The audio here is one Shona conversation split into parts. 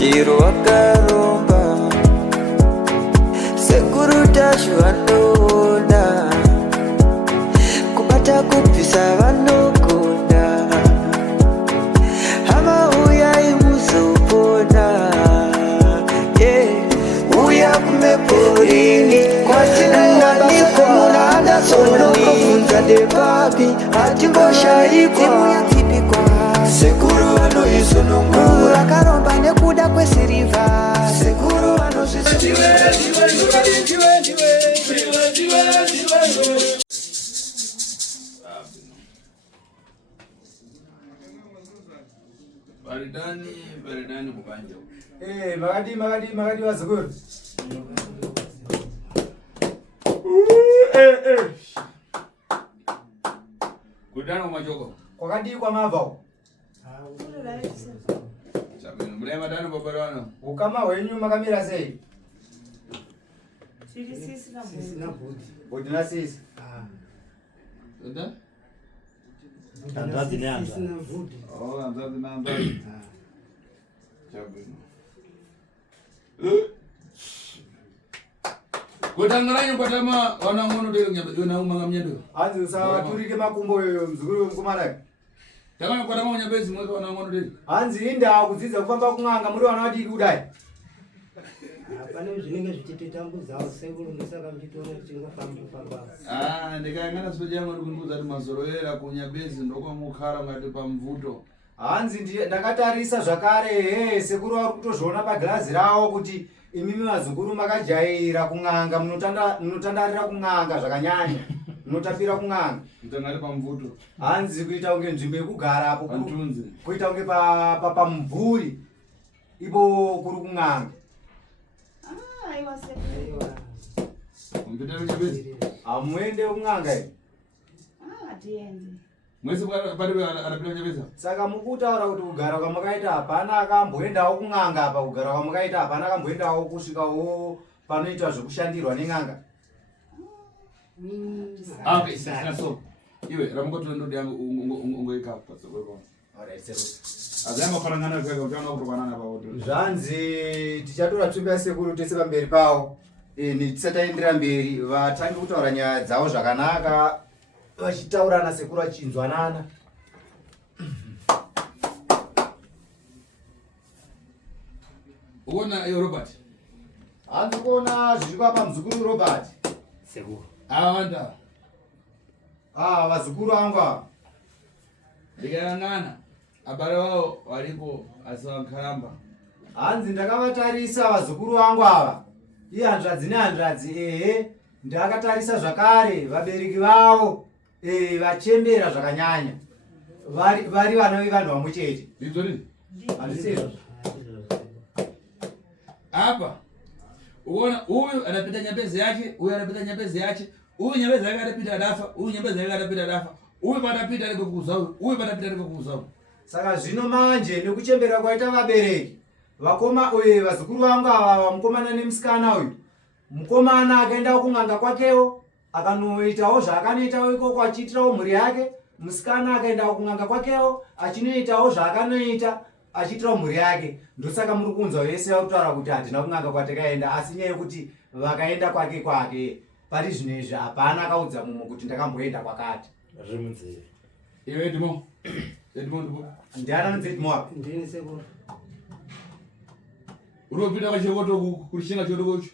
chiro wakaromba sekuru tacho vanona kubata kupisa vanogona hama uyai muzopona uya kumeporini kwatinananikwa munada sonokofunza depapi hatimboshaikwa sekuru vanoisonongura akaromba nekuda kwesiriva sekuru Baridani kubanja. Magadi wazukuru. Kudana umajoko. Wakati kwa mavao. Sabino mrema dano babarana. Ukama wenyu makamira sei. Sisi na budi. Bodina sisi. Nda? Andazi ni anda. Oh, andazi na anda. Sabino. Kutangaranyo kwatama wanangono dero nyabdo na umanga mnyado. Anzi usawa turike makumbo yoyo mzukuru mkumara. Tamana kwatama nyabezi mwezo wanangono dero. Anzi inda kudzidza kufamba kunganga muri vanoti kudai. Pane zvinenge zvichitotambudzawo sekuru ndisaka mchitone chingafamba. Ndikaangana soja muri kunduza kuti mazoro era kunyabezi ndokwamukara ngati pamvuto. Hanzi ndakatarisa zvakare sekuru ari kutozviona pagirazi rawo kuti imimi vazukuru makajaira kunganga munotandarira kunganga zvakanyanya munotapira kunganga Mutangari pamvuto. hanzi kuita unge nzvimbo yekugara apo Pantunzi. kuita unge pamumvuri ipo kuri kunganga Aiwa sekuru. Kumpitana nyabezi. hamuende kunganga iyi Atiendi. Mwezi pari anapita nyabeza. saka mukutaura kuti kugara kwamakaita hapana akamboendawo kunganga apa kugara kwamakaita hapana akamboendawo kusvikawo panoitwa zvekushandirwa neng'anga. Okay, sina so. Iwe ramukoto ndodi yangu ungoika patsoko. Azama parangana kweka utana kutokanana pawoto. Zvanzi tichatora tsumbe yasekuru tese pamberi pawo tisataendera mberi vatange kutaura nyaya dzavo zvakanaka vachitaurana sekuru achinzwanana. Uona iyo Robert. hanzi kuona zviri kwapa muzukuru Robert Sekuru. Awanda. vazukuru vangu ava Ndikayangana. Abare wao walipo asawakaramba. hanzi ndakavatarisa vazukuru vangu ava ihanzvadzi nehanzvadzi ndakatarisa zvakare vabereki vavo vachembera zvakanyanya vari vana vevanhu vamwe chete. Ndizori. handisizvo Hapa. Uona huyu anapita nyambezi yake, huyu anapita nyambezi yake, huyu nyambezi yake anapita dafa, huyu nyambezi yake anapita dafa. Huyu patapita aliko kuzao, huyu patapita aliko kuzao. saka zvino manje nekuchembera kwaita vabereki vazukuru vangu ava mukomana nemusikana uyu mukomana akaenda kunganga kwakewo akanoitawo zvaakanoitawo ikoko achiitirawo mhuri yake musikana akaenda kunganga kwakewo achinoitawo zvaakanoita achiitirawo mhuri yake ndosaka muri kunzwa vese vakutaura kuti handina kunganga kwatakaenda asi nyaya yekuti vakaenda kwake pari zvino izvi hapana akaudza mumwe kuti ndakamboenda kwakati. Rimunzire. Iwe Edmo. Edmo ndipo. ndiana nzedmo apa Ndini sekuru. Uropita kachekoto kurishinga chodokocho.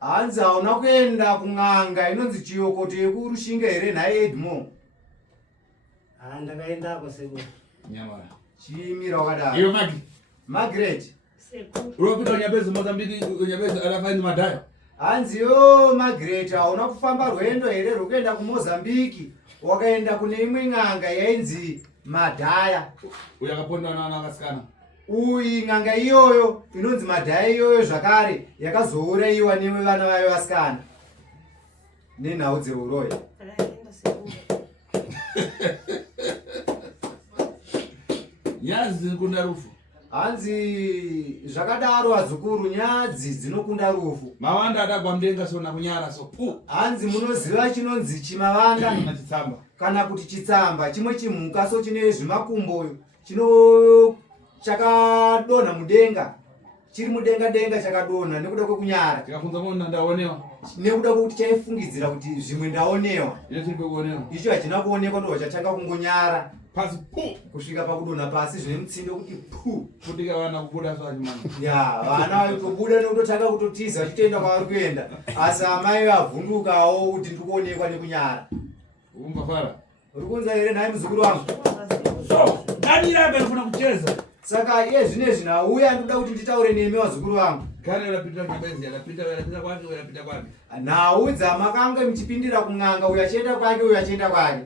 hanzi hauna kuenda kung'anga inonzi chiyokoto yekurushinga here nhaye Edmo. Ndakaendako sekuru. Nyamara. chimira wakadaro. Iyo Magi. Margaret. Sekuru. Uropita nyabezi Mozambique, nyabezi alafaini madaya. hanzi yo Margaret hauna kufamba rwendo here rwokuenda kuMozambique wakaenda kune imwe ng'anga yainzi Madhaya. Uyakaponda nana akasikana. uyi ng'anga iyoyo inonzi Madhaya iyoyo zvakare yakazourayiwa newe vana vayo vasikana nenhau dzeuroyi. Akaenda sekuru. Nyazi kunda rufu. hanzi zvakadaro vazukuru nyadzi dzinokunda rufu. Mawanda adagwa mdenga so nakunyara so. hanzi munoziva chinonzi chimavanda Nachitsamba. kana kuti chitsamba chimwe chimhuka so chine zvimakumbo chakadonha mudenga chiri mudenga denga chakadonha nekuda kwekunyara tikafunza mona ndaonewa nekuda kwekuti chaifungidzira kuti zvimwe ndaonewa ile tiri kuonewa icho hachina kuonekwa ndo chatanga kungonyara pasi kusvika pakudonha pasi zvine mutsindo kuti pu kutika vana kubuda so achimana ya vana vaitobuda nekutotanga kutotiza vachitoenda kwavari kuenda asi amai vavhundukawo kuti ndiri kuonekwa nekunyara umbafara uri kunza here naye muzukuru wangu so ndaniramba ndifuna kucheza saka iye zvinezvi nauya ndikuda kuti nditaure nemi vazukuru vangu kare urapita kunyabezi akapita kwake urapita kwake nhau dzamakanga muchipindira kun'anga uyo achienda kwake uyo achienda kwake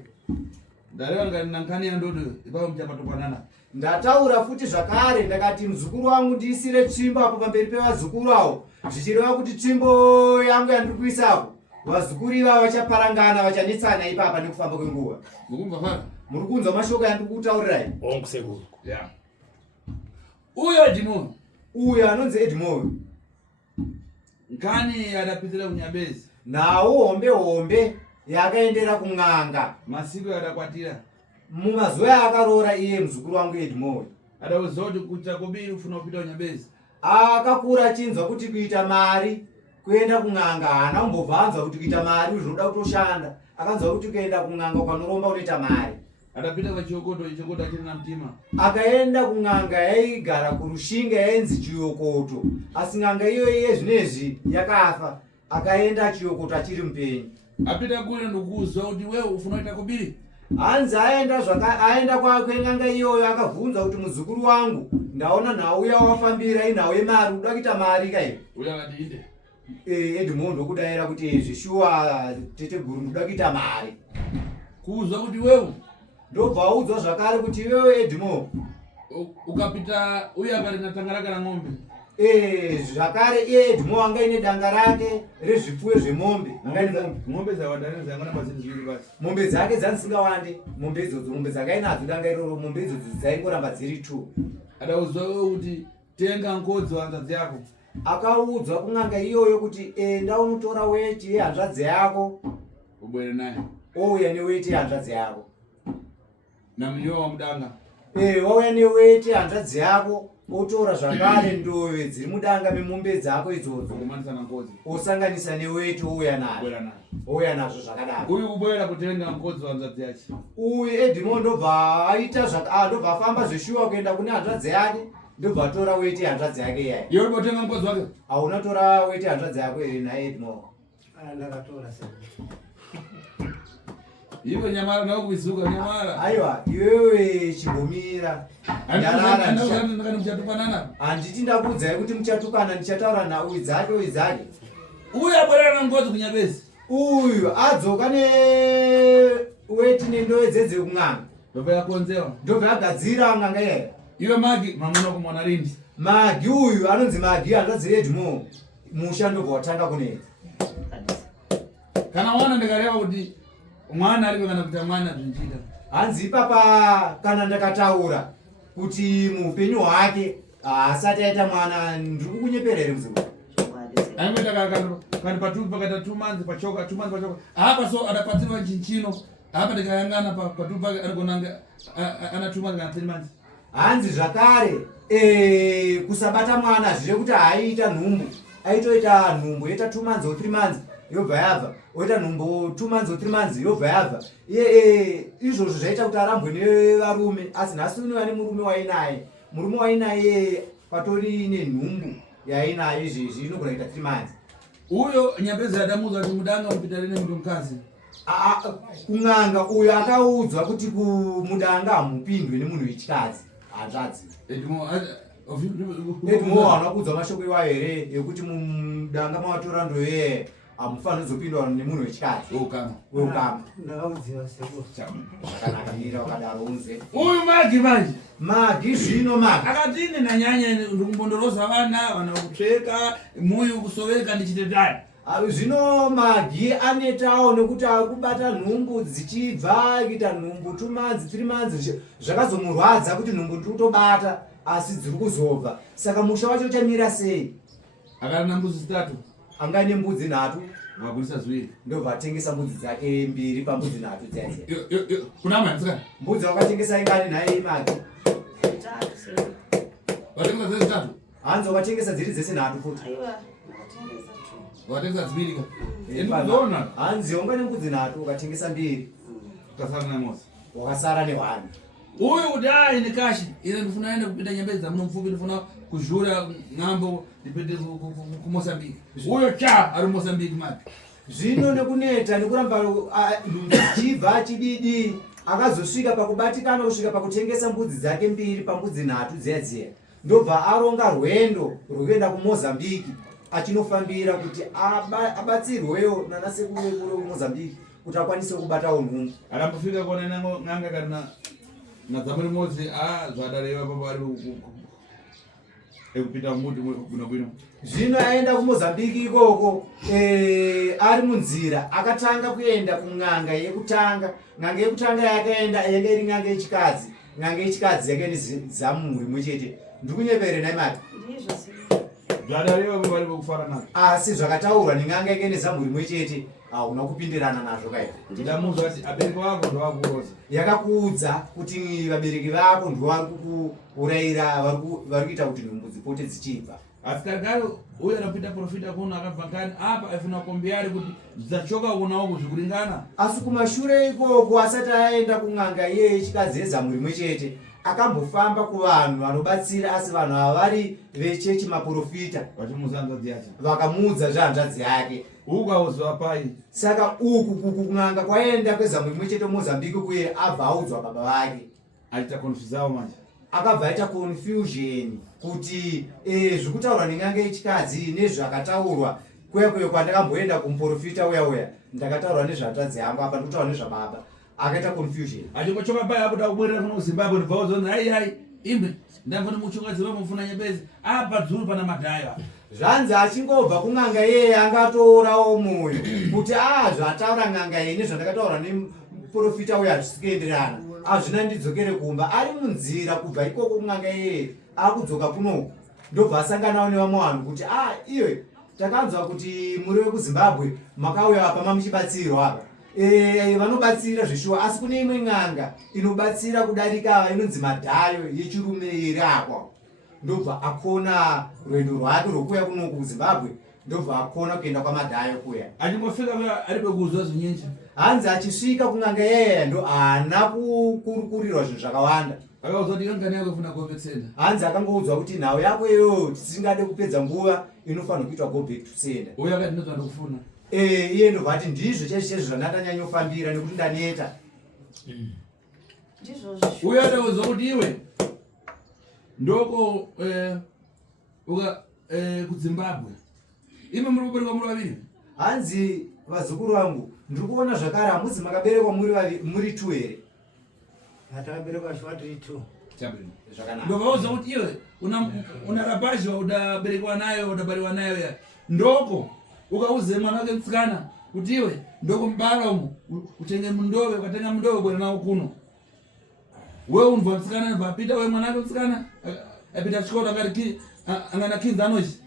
ndareva nganinankani yandodo ipapo muchapatopanana ndataura futi zvakare ndakati muzukuru wangu ndiisire tsvimbo apo pamberi pevazukuru avo zvichireva kuti tsvimbo yangu yandiri kuisapo vazukuru ivava vachaparangana vachanetsana ipapa nekufamba kwenguva mukumbafara muri kunzwa mashoko yandiri kutaurirai ongu sekuru ya uyo edimoyo uyo anonzi edimoyo nkani adapitira kunyabezi nawo hombe yakaendera kun'anga masiku adakwatira mumazuva akaroora iye muzukuru wangu edimoyo adauza kuti kuita kubiri ufuna kupita kunyabezi akakura achinzwa kuti kuita mari kuenda kun'anga haana kumbobva anzwa kuti kuita mari zvoda kutoshanda akanzwa kuti kuenda kun'anga kwanoromba unoita mari adapita pachiyokoto ichokoto achiri na mtima akaenda kun'anga yaigara kurushinga yainzi chiyokoto asi n'anga iyoiye zvinezvi yakafa akaenda chiyokoto achiri mupenyu apita kule ndokuzwa kuti wewe ufuna kuita kubiri hanzi aenda kwakwen'anga iyoyo akabvunza kuti muzukuru wangu ndaona nhau yawafambira inhau yemari uda kuita mari kai uya akati inde edmond ndokudayira kuti zvishuwa tete guru ndoda kuita mari kuzwa kuti wewe ndobva audzwa zvakare kuti iwewe edmond ukapita uye akati natanga rake ra ng'ombe zvakare iye edmond anga ine danga rake rezvipfuwe zvemombe ng'ombe zawadana dzangana ziri zviri basi mombe dzake dzanzingawande mombe idzodzo mombe dzakainadzo danga iroro mombe idzodzo dzaingoramba dziri 2 adaudzwa wewe kuti tenga nkodzi hanzvadzi yako akaudzwa kun'anga iyoyo kuti enda unotora weti yehanzvadzi yako ubwere naye ouya neweti yehanzvadzi yako namliwa wamudanga wauya neweti yehanzvadzi yako otora zvakare ndove dziri mudanga memombe dzako idzodzo kumanisana nkodzi osanganisa neweti ouya nayo ouya nazvo zvakadaro uyu kubwera kutenga nkodzi hanzvadzi yacho uyu edmond ndobva aita ndobva afamba zveshuwa kuenda kune hanzvadzi yake ndobva atora weti yehanzvadzi yake iyayi iwe unotenga nkodzi wake hauna tora weti yehanzvadzi yako iri naye edmond ndakatora sekuru iwe nyamara nawe kuizuka nyamara aiwa iwewe chingomira ndakani muchatupanana handiti ndakuudzai kuti muchatukana ndichataura nauyu dzake uyu dzake uyu abwerera na ngodzi kunyabezi uyu adzoka neweti nendove dzedze kun'anga ndobva yakonzewa ndobva yagadzira n'anga iyayi iwe magi mamuna kumwana rindi magi uyu anonzi magi hanzvadzi edmond musha ndobva watanga kunedza kana wana ndikareva kuti mwana ariko kana kuita mwana zvinchita hanzi ipapa kana ndakataura kuti muupenyu hwake haasati aita mwana ndiri kukunyeperere muzukuru aimboita kana pakaita 2 months pachoka 2 months pachoka apa so adapatirwa chinchino apa ndikayangana patupu pake arikonanga ana 2 months kana 3 months hanzi zvakare kusabata mwana zvive kuti haiita nhumbu aitoita nhumbu yoita 2 months or 3 months yobva yabva oita nhumbu 2 months or 3 months yobva yabva iye izvozvo zvaita kuti arambwe nevarume asi nhasi uno ane murume wainaye patori nenhumbu yainayo izvezvi inogona kuita 3 months uyo nyambezi adamuudza kuti mudanga mupita rine munhu mukadzi kun'anga uyo akaudzwa kuti kumudanga hamupindwe nemunhu wechikadzi hanzvadzi edmo haana kuudzwa mashoko iwayo here ekuti mudanga mavatora ndoye hamufaniri kuzopindwa nemunhu wechikadzi weukama ndakaudziwa sekuru zvakanaka mira wakadaro unze uyu magi manje magi zvino magi akati ine nanyanya ndikumbondoroza vana kutsveka muyu kusoveka ndichitetani zvino magi anetawo nekuti ari kubata nhumbu dzichibva kuita nhumbu 2 months 3 months zvakazomurwadza kuti nhumbu ndiri kutobata asi dziri kuzobva saka musha wacho uchamira sei akari na mbudzi 3 anga nembudzi 3 vagurisa 2 ndobva atengesa mbudzi dzake 2 pambudzi 3 dzaidze kuna manisika mbudzi wakatengesa ingani naye magi watengesa 3 Hanzi wakatengesa dziri dzese nhatu futi. Aiwa, ndakatengesa tu. Watengesa zibiri ka. Ndikuona. Hanzi ungane mbudzi nhatu ukatengesa 2. Utasara na mosi. Wakasara ne1. Uyu udai ni kashi. Ile ndifuna ende kupita Nyambezi mno mfupi ndifuna kujura ng'ambo ndipite ku Mozambique. Uyo cha ari Mozambique mapi. Zvino nekuneta nekuramba chibva chididi akazosvika pakubatikana kusvika pakutengesa mbudzi dzake 2 pambudzi 3 dziya ndobva aronga rwendo rwekuenda kuMozambique achinofambira kuti abatsirwewo nana sekuru vekuru kuMozambique kuti akwanise kubatawo nhumbu. Arambofika kona ng'anga kana na dzamuri mozi zvadarewa papa ari ekupita muti bwino. Zvino aenda kuMozambique ikoko ari munzira akatanga kuenda kung'anga yekutanga. Ng'anga yekutanga yakaenda yanga iri ng'anga yechikadzi. Ng'anga yechikadzi yakaenda zamu rimwe chete. Ndikunyepere naimati. Ndizvo sekuru. Zvadarewa papa ari kufara nazo. Asi zvakataurwa neng'anga yakaenda zamu rimwe chete hauna kupindirana nazvo kaipo. Ndamuzwa kuti abereki wako ndo vakuroza. Yakakuudza kuti vabereki vako ndo vari kukurayira vari kuita kuti nhumbu dzipote dzichibva. Asikari uyu anapita profita kuno akabva kani apa aifuna kombiari kuti dzisachoka kuonawo kuzvikuringana. Asi kumashure ikoko asati aenda kung'anga yechikadzi yezamu rimwe chete akambofamba kuvanhu vanobatsira asi vanhu avari vechechi maprofita Vachimuzanzadzi yacho. vakamuudza zvehanzvadzi yake. Uku audzwa pai. Saka uku kung'anga kwaenda kwezamu rimwe chete Mozambique kuye abva audzwa baba vake. Aita konfizawo manje. Akabva aita confusion kuti zvekutaurwa neng'anga yechikadzi nezvakataurwa kweyo kwandakamboenda kumuprofita uya ndakataurwa nezvatadzi yangu apa ndikutaura nezvababa. Akaita confusion. Achikochoka pai akuda kubwerera kuno kuZimbabwe ndibva uzonzi hai imbe ndabva nemuchonga Zimbabwe mufuna Nyambezi apa dzuru pana madhayo. Zvanzi achingobva kung'anga yeye angatorawo moyo kuti zvataura ng'anga yeye nezvandakataura nemuprofita uya zvisikaenderana hazvina ndidzokere kumba. Ari munzira kubva ikoko kung'anga yeye akudzoka kunoku ndobva asanganawo nevamwe vanhu kuti iwe takanzwa kuti muri wekuZimbabwe makauya apa mamuchibatsirwa apa. Vanobatsira zvishuwa asi kune imwe ng'anga inobatsira kudarika inonzi madhayo yechirume iri apa. Ndobva akona rwendo rwake rwokuya kuno kuZimbabwe ndobva akona kuenda kwamadhayo kuya. Achingofika kuya ari pekuzwa zvinyenje. Hanzi achisvika kung'anga yeye ndo haana kukurukurirwa zvinhu zvakawanda. Akaudzwa kuti ngani yako ifuna go back center. Hanzi akangoudzwa kuti nhau yako iyoyo tisingade kupedza nguva inofanira kuitwa go back to center. Uyo akati ndozva ndokufuna. Iye ndobva ati ndizvo chezvo zvandanyanya kufambira nekuti ndaneta. Ndizvo zvishuwa. Uyo akaudzwa kuti iwe ndoko uka kuZimbabwe. Ime muri kuberekwa muri vaviri. Hanzi vazukuru vangu ndiri kuona zvakare hamuzi makaberekwa muri 2 here. Takaberekwa shwa tiri 2. Chabwino. Zvakanaka. Ndobva kuti iwe una rabazha udaberekwa nayo udabariwa nayo ya. Ndoko ukauze mwana wake mtsikana kuti iwe ndoko mbara umu utenge mundove ukatenga mundove kwenda nawo kuno. Wewe unva mtsikana vapita wewe mwana wake mtsikana apita chikoro akati angana kinza anochi.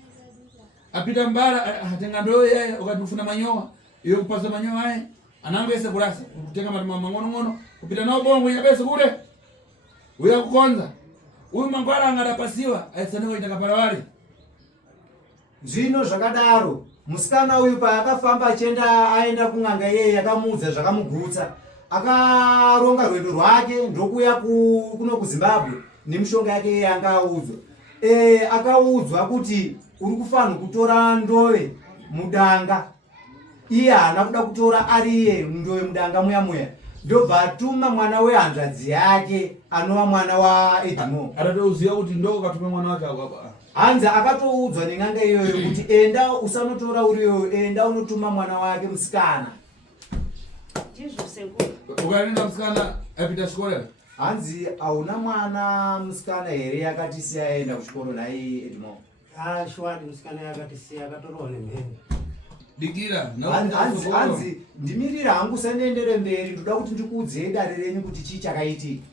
Apita mbara atenga ndove yeye ukati ufuna manyowa iyo kupasa manyowa aye anangese kurasa kutenga mangono kupita nawo bongo Nyambezi kule. Uya kukonza. Uyu mangwara angadapasiwa aisane kuita kapara wale. Zvino zvakadaro musikana uyu paakafamba achienda aenda kung'anga yeye yakamuudza zvakamugutsa akaronga rwendo rwake ndokuya kuno kuZimbabwe nemishonga yake yeye anga audzwa. Akaudzwa kuti uri kufanira kutora ndove mudanga. Iye haana kuda kutora ariye ndove mudanga muya ndobva atuma mwana wehanzvadzi yake anova mwana waEdmo. Atatoziva kuti ndoko katume mwana wake apa. Hanzi akatoudzwa neng'anga iyoyo kuti enda usanotora uriyo enda unotuma mwana wake musikana. Ndizvo sekuru. Ukaenda musikana apita chikoro. Hanzi hauna mwana musikana here yakati siyaenda kuchikoro naye Edmo. Shwa musikana yakatisiya akatorowa nemheni. Dikira. Hanzi ndimirira hangu sandiendere mberi ndoda kuti ndikuudzei dare renyu kuti chii chakaitika.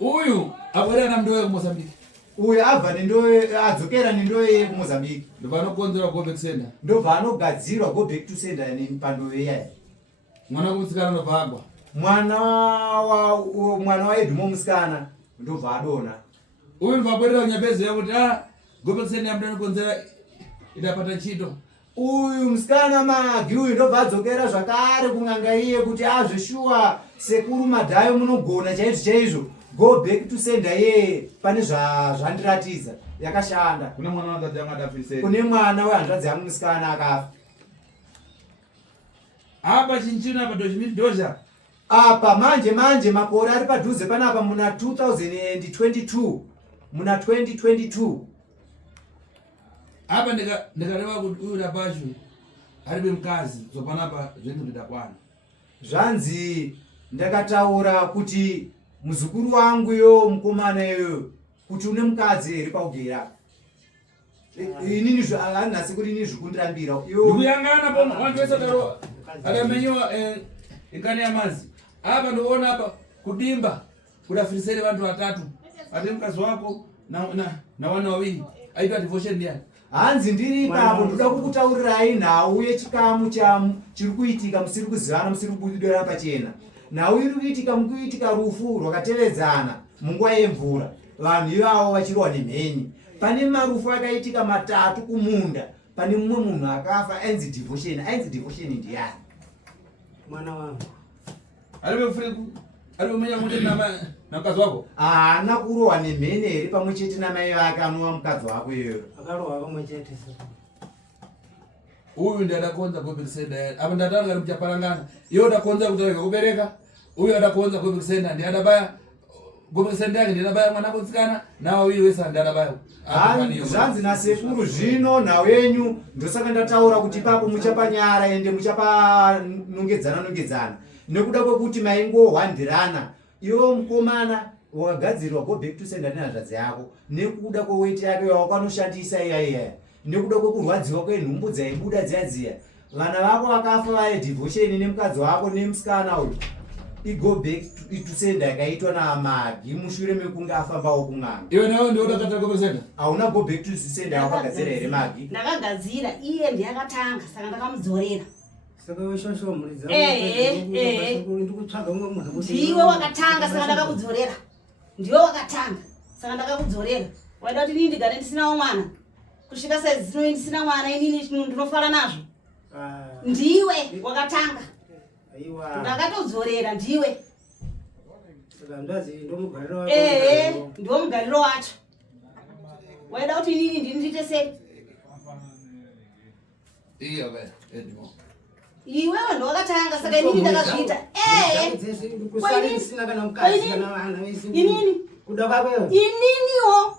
Uyu abwerera ndove kuMozambique. Uyu abva nendove adzokera nendove yeye kuMozambique. Ndobva anokonzerwa go back center. Ndobva anogadzirwa go back to center pandove iyayi. Mwana kumutsikana ndobva agwa. Mwana waEdmo musikana ndobva adona. Uyu ndobva abwerera Nyambezi yakuti gobekiseni amtani konzera idapata ntchito. Uyu msikana Magi uyu ndobva adzokera zvakare kung'anga iye kuti azvishuwa sekuru madhayo munogona chaizvo. Go back to sender ye pane zvandiratidza yakashanda. Kuna mwana wangu adafiseni. Kune mwana wehanzvadzi yangu musikana akafa. Apa chinchino apa dozha. Apa manje makore ari padhuze panapa muna 2022. Muna 2022. Apa ndikareva kuti uyu Rapashu aribe mkazi zopanapa zvinhu zvidakwana. Zvanzi ndakataura kuti muzukuru wangu yo mukomana yo kuti une mukadzi eri paugera. Inini zvanhasi kuti ini zvikundirambira. Ndikuyangana pa wantu wese daro akamenyiwa ingane yamazi. Apa ndoona apa kudimba kudafirisere vantu vatatu. Ati mkazi wako na wana wawili. Aitwa devotion ndiani. Hanzi ndiri ipapo ndoda kukutaurirai nhau yechikamu chamu chiri kuitika musiri kuzivana musiri kubudira pachena. Nhau iri kuitika mukuitika rufu rwakatevedzana munguva yemvura. Vanhu ivavo vachirohwa nemhenyi. Pane marufu akaitika matatu kumunda. Pane mumwe munhu akafa ainzi devotion. Ainzi devotion ndiani? Mwana wangu. Aribe kufuriku. Aribe mwenye mwenye na mkazi wako. Haana kurohwa nemheni eri pamwe chete namai vake anova mukadzi wako iyoyo. Akarohwa pamwe chete saka. Uyu ndiye adakonza gobekisenda. Apa ndatanga muchaparangana. Iyo adakonza kutareka kubereka. Uyu adakonza gobekisenda ndiye adabaya. Gobekisenda yake ndiye adabaya mwana kusikana na wawili wese ndiye adabaya. Zvanzi nasekuru zvino nhau yenyu ndosaka ndataura kuti ipapo muchapanyara ende muchapanongedzana. Nekuda kwekuti maingohwandirana. Iwo mukomana wakagadzirwa go back to sender nehanzvadzi yako nekuda kweweti yake yawakanoshandisa iyaiya nekuda kwekurwadziwa kwenhumbu dzaibuda dziyadziya. Vana vako vakafa vaye devotion nemukadzi wako nemusikana uyu. Igo back to sender yakaitwa naMagi mushure mekunge afambawo kung'anga. Iwe nawe ndio udakatira gobekisenda? Hauna go back to sender yakagadzira here Magi? Ndakagadzira iye ndiye akatanga saka ndakamudzorera. Saka weshosho muridza. Ndikutsvaga umwe munhu. Ndiwe wakatanga saka ndakakudzorera. Ndiwe wakatanga saka ndakakudzorera. Waida kuti inini ndigare ndisinawo mwana. Kusvika sezino ndisina mwana inini ndinofara nazvo. Ndiwe wakatanga. Aiwa. Ndakatodzorera ndiwe. Saka ndazi ndomugariro wako. Ndiwo mugariro wacho. Waida kuti inini ndindiite sei? Iya baya, Edmo. Iwewe ndo wakatanga saka inini ndakazviita. Kusari sina kana mukadzi kana vana vese. Inini? Kuda kwako. Ininiwo.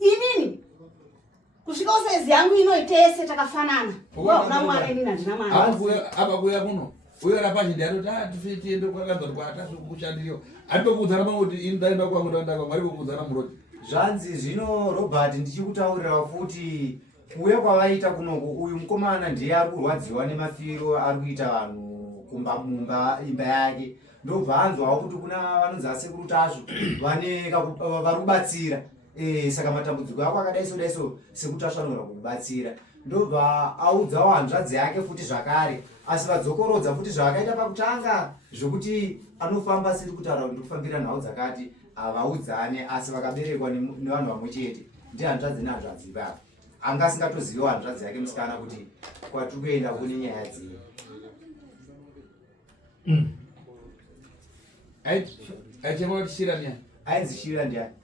Inini? Kusvika usaizi yangu inoitese takafanana. Una mwana inini handina mwana. Apa kuya kuno. Uyo Rapashu ndiye atoti tiende kwakanzwa kwata kushandiriyo. Aripokuudzana kuti indaenda kwangu ndandaka mwari pokuudzana muroti. Zvanzi zvino Robert ndichikutaurira futi kuuya kwavaita kunoku uyu mukomana ndiye ari kurwadziwa nemafiro ari kuita vanhu kumba mumba imba yake. Ndobva anzwawo kuti kuna vanonzi asekuru Tasvo vari kubatsira. Saka matambudziko ako akadaiso sekuru Tasvo anoda kukubatsira. Ndobva audzawo hanzvadzi yake futi zvakare. Asi vadzokorodza futi zvakaita pakutanga zvokuti anofamba siri kutaura kuti ndikufambira nhau dzakati havaudzane asi vakaberekwa nevanhu vamwe chete. Ndihanzvadzi nehanzvadzi ipapo. Anga asingatoziviwo hanzvadzi yake musikana kuti kwatiri kuenda kune nyaya dzii. Aichema kuti Shira ndiani? Ainzi Shira ndiani?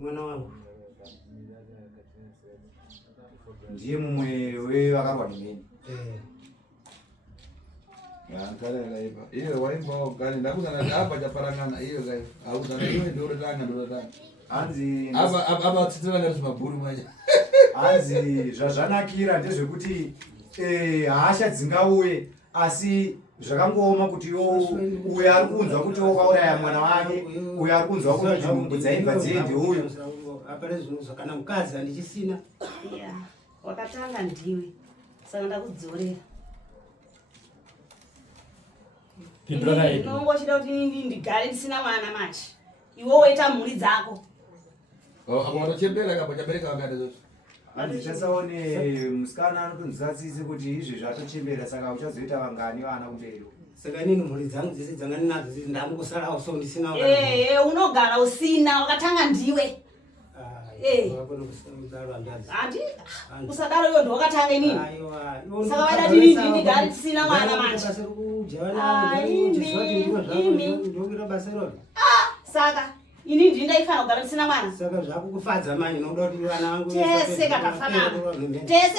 Mwana wangu. Ndiye mumwe wevakarwa nemheni. Yakarela ipa. Iyo waimbawo kani ndakuzana apa chaparangana iyo kai. Auzana iwe ndorotanga. Hanzi apa tsitsana ngati mabhuru mwaja. Hanzi zvazvanakira ndezvekuti hasha dzingauye asi zvakangooma kuti uyo ari kunzwa kuti wakauraya mwana wake, uyo ari kunzwa kuti nhumbu dzaibva dziende uyo. Apana zvinhu kana mukadzi handichisina. Wakatanga ndiwe saka ndakudzorera. Ndinongochida kuti ndigare ndisina mwana machi. Iwe woita mhuri dzako. Apa watochembera kapa chabereka wakati zote. Handichasaone musikana anotonzwa tsitsi kuti izvi zvatochembera saka uchazoita vangani vana kumberi. Saka nini mhuri dzangu dzese dzanga ndinadzo dzisi ndamukusarawo so ndisina unogara usina wakatanga ndiwe. Andi kusadaro iyo ndo wakatanga inini. Saka waida tini ndigari tisina mwana manje. Saka ini ndindaifana kugara tisina mwana. Saka zvakukufadza manje noda kuti vana vangu tese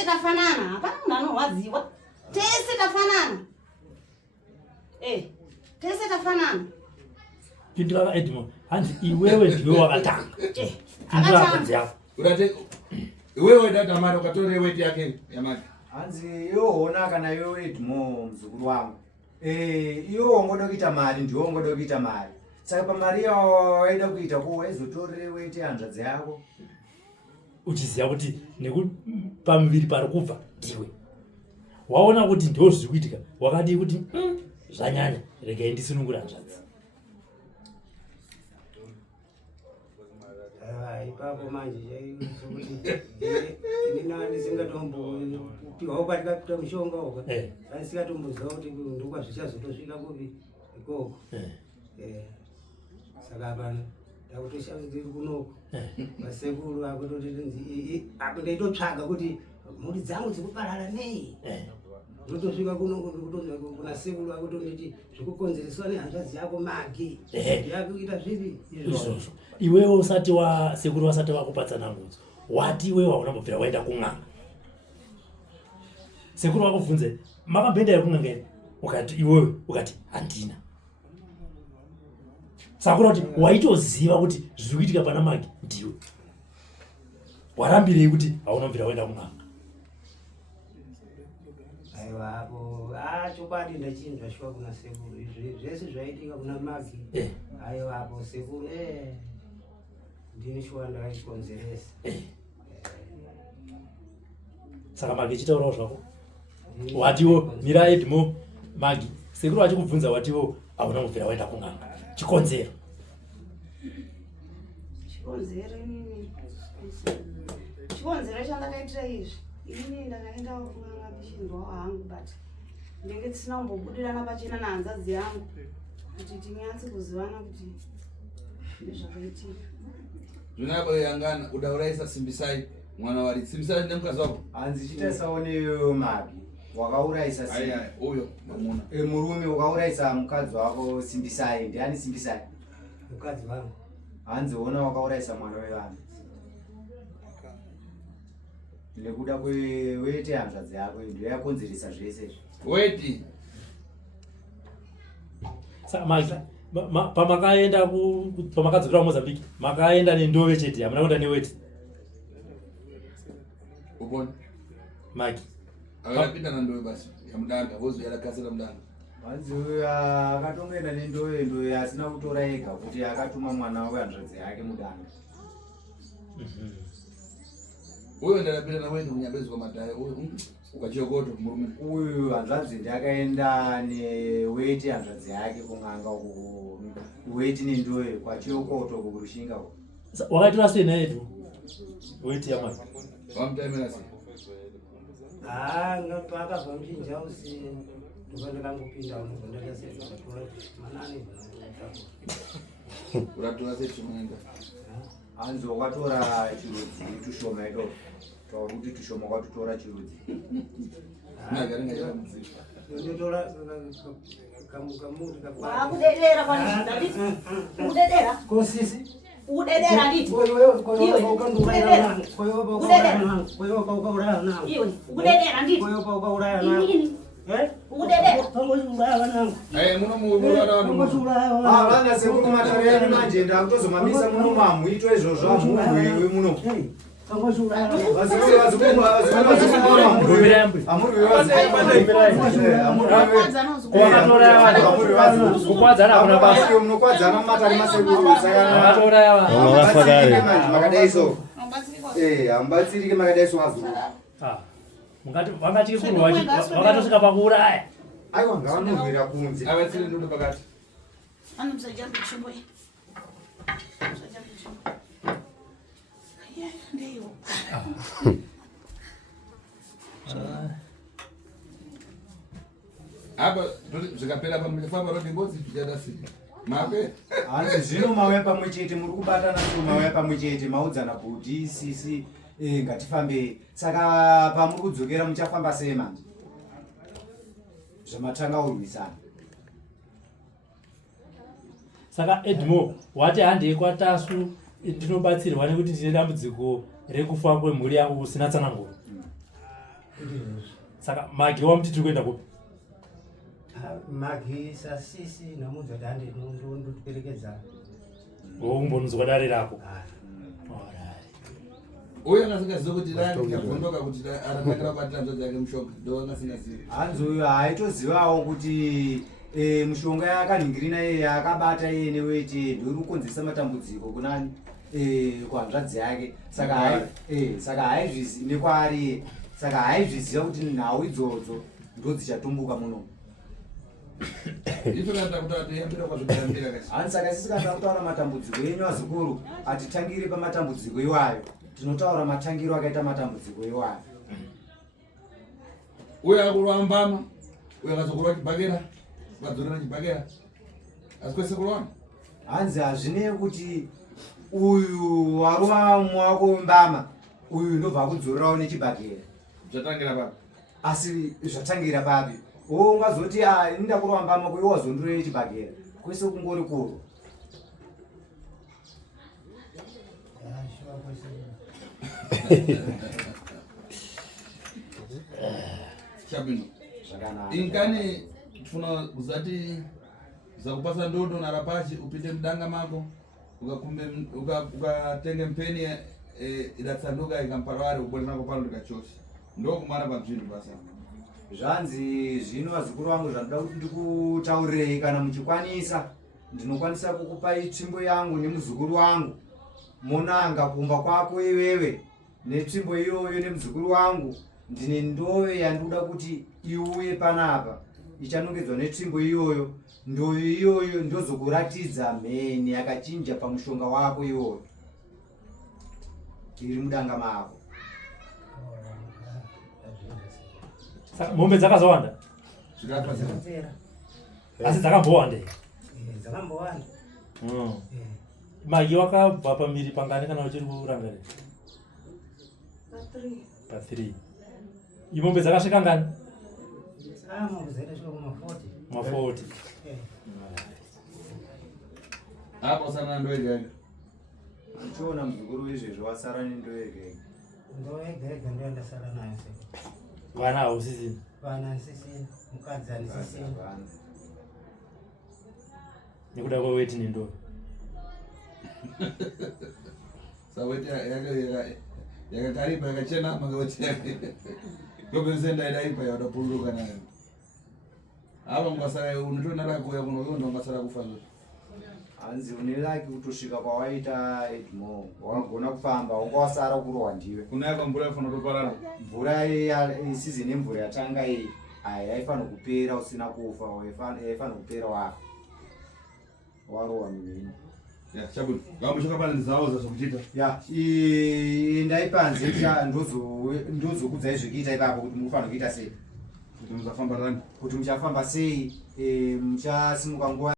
tafanana hapana munhu anorwadziwa. Tese tafanana. Tese tafanana. Pindura Edmond, hanzi iwewe ndiwe wakatanga. Akatanga. Urate iwewe dada mara ukatore weight yake ya maji. Hanzi yoona kana iwewe Edmond mzukuru wangu. Iyo ngoda kuita mali ndiwo ngoda kuita mali. Saka pamari yaida kuita ko ezotore weight hanzvadzi yako. Uchiziya kuti pamuviri pari kubva ndiwe. Waona kuti ndio zviri kuitika. Wakati kuti zvanyanya regai ndisunungura hanzvadzi. Ipapo manje kuti inina ndisingatombopiwa ukatika kuita mushonga uka ndisingatomboziva kuti ndokwa zvichazotosvika kupi ikoko. Saka apana ndakutoshambidziri kunoko vasekuru akutoti ndaitotsvaga kuti mhuri dzangu dzikuparara nei. Ndotosvika kunoko kuna sekuru akutonditi zvikukonzereswa nehanzvadzi yako Magi yakuita zvipi izvozvo. Iwewe usati sekuru vasati vakupatsana ngudzo wati iwewe waunambobvira waenda kun'anga. Sekuru vakubvunze makambenda iri kun'anga iri ukati iwewe ukati handina. Saka kuti waitoziva kuti zviri kuitika pana Magi ndiwe. Warambirei kuti haunambobvira waenda kun'anga. Aiwa apo chokwadi ndachinzwa shwa kuna sekuru izvi zvese zvaitika kuna Magi. Aiwa apo sekuru ndini shwa ndaikonzeresa. Saka Magi chitaurawo zvako watiwo mira Edmond Magi sekuru achikubvunza watiwo hauna kubvira waenda kun'anga chikonzero. Chikonzero chandakaitira izvi inini ndakaenda kun'anga ndichindwawo hangu but ndenge tisina kumbobudirana pachena nehanzvadzi yangu kuti tinyatse kuzivana kuti ndezvakaitika. Zvinapo yangana udauraisa Simbisai mwana wari Simbisai ndemkazi wako. Hanzi chitaisawo neyo Magi wakauraisa uyo mamuna. Murume wakauraisa mukadzi wako Simbisai. Ndiani Simbisai? Mukadzi wangu. Hanzi ona wakauraisa mwana wevanhu. Nekuda kweweti hanzvadzi yako ndio yakonzeresa zvese. Weti. Saka Magi pamakaenda pamakadzokera kuMozambique makaenda nendove chete hamuna kuenda neweti. Ubona Magi akapinda nandove basi yamudanga vozo yakasira mudanga. Hanzi akatongoenda nendove asina kutora ega kuti akatuma mwana wehanzvadzi yake mudanga. Uyo ndakapinda nawe kunyambezi kwa madhaya ukachiyokoto murume. Uyu hanzvadzi ndakaenda neweti hanzvadzi yake kun'anga weti nendove kwachiyokoto kurushinga. Wakaitora sei naye tu weti ya Magi? Wamutaimira sei? Akabva muchinja usi ndokandakangopinda unogondata sei ndakatora manani Uratora sei chimuenda? Hanzi wakatora chirudzi tushoma ido twakuti tushoma kwatutora chirudzi. ndotora Wakudedera panizvi kudedera kosisi kudedera nditi iwe kudedera nditi inini kudedera muno muurara vanhu. Vana sekuru matare yenu manje ndakutozomamisa muno mamuitwa izvozvo amuriwe muno. Munokwadzana mumatare masekuru makadaiso hambatsirike makadaiso mazuru. Vangatike kurwa vakatosvika pakuuraya. Aiwa ngavanobvira kunze. Avatsiri ndoto pakati. anomusajja muchimwe ndeyo Apa zvikapera pamufamba rodi ngozi tichada sika mape hanzi zvino mauya pamwe chete muri kubatana so mauya pamwe chete maudzana kuti sisi ngatifambe saka pamuri kudzokera muchafamba sei manje zvamatanga urwisana saka Edmo wati handei kwatasu ndinobatsirwa nekuti ndine dambudziko rekufa kwemhuri yangu usina tsananguro. Saka Magi wamuti tiri kuenda kupi? Magi sasisi namudza kuti hande ndotiperekedza. Wokumbonzwa dare rako. uyo akasingazivi kuti rakavhundoka kuti aratakira kubatira nzodzi yake mushonga ndo akasingazivi. hanzi uyo haitozivawo kuti mushonga yakanhingirina iye akabata iye neweti ndori kukonzesa matambudziko kunani kuhanzvadzi yake saka haizvizivi nekwaari saka haizviziva kuti nhau idzodzo ndo dzichatumbuka muno. hanzi saka sisi kana kutaura matambudziko enyu azukuru hatitangiri pamatambudziko iwayo tinotaura matangiro akaita matambudziko iwayo. uyo akurwambama uyo akazokurwa chibhakera ukadzorera chibhakera asi kwese kurwama hanzi hazvinei kuti uyu waruma mwako mbama uyu ndobva kudzorerawo nechibhakera zvatangira papi asi zvatangira papi ungazoti inda kurwa mbama kuiwa wazondorera nechibhakera kwese kungori kuro. chabino ingani tufuna kuzati zakupasa ndondo na rapashi upinde mdanga mako ukatenge mpeni idatsanduka ikamparwari ubone nako pano ndikachoshi ndokumara pabzvinhu basa. zvanzi zvino vazukuru vangu zvanoda kuti ndikutaurirei kana muchikwanisa ndinokwanisa kukupai tsvimbo yangu nemuzukuru wangu monanga kumba kwako iwewe netsvimbo iyoyo nemuzukuru wangu ndine ndove yandoda kuti iuye panapa ichanongedzwa netsvimbo iyoyo ndove iyoyo ndozokuratidza mheni yakachinja pamushonga wako iwoyo iri mudanga mako. Mombe dzakazowanda Dzakapera. asi dzakambowanda Dzakambowanda. Magi wakabva pamiri pangani kana uchiri kurangarira? Pa 3. Imombe dzakasvika ngani? Mombe dzaita svika kuma 40. Ma 40. apa usana ndoega uchiona muzukuru izvezvo wasara nendoegega Ndoegega ndo yandasara nayo sasa. Vana hausisina? Vana ndisisina, mukadzi handisisina. Nekuda kweweti nendombi. saweti yakakaripa yakachenama ngaweti yake ndobenzenda idaipa yadapuluruka nayo apa mungasara unotoona rakuya kuno uyo ungasara kufa zvozvo. hanzi une laki kutosvika kwawaita Edmo wagona kufamba wanga wasara kurohwa ndiwe kunaka mvura yafana kutoparara mvura isizini yemvura yatanga iyi yaifanira kupera usina kufa yaifana kupera warohwa mivini. chabwino ngamushoka pana ndizaoza zvokuchita endai panze ndozokudzai zvokuita ipapo kuti mufanira kuita sei kuti muzafamba rani kuti muchafamba sei muchasimuka nguva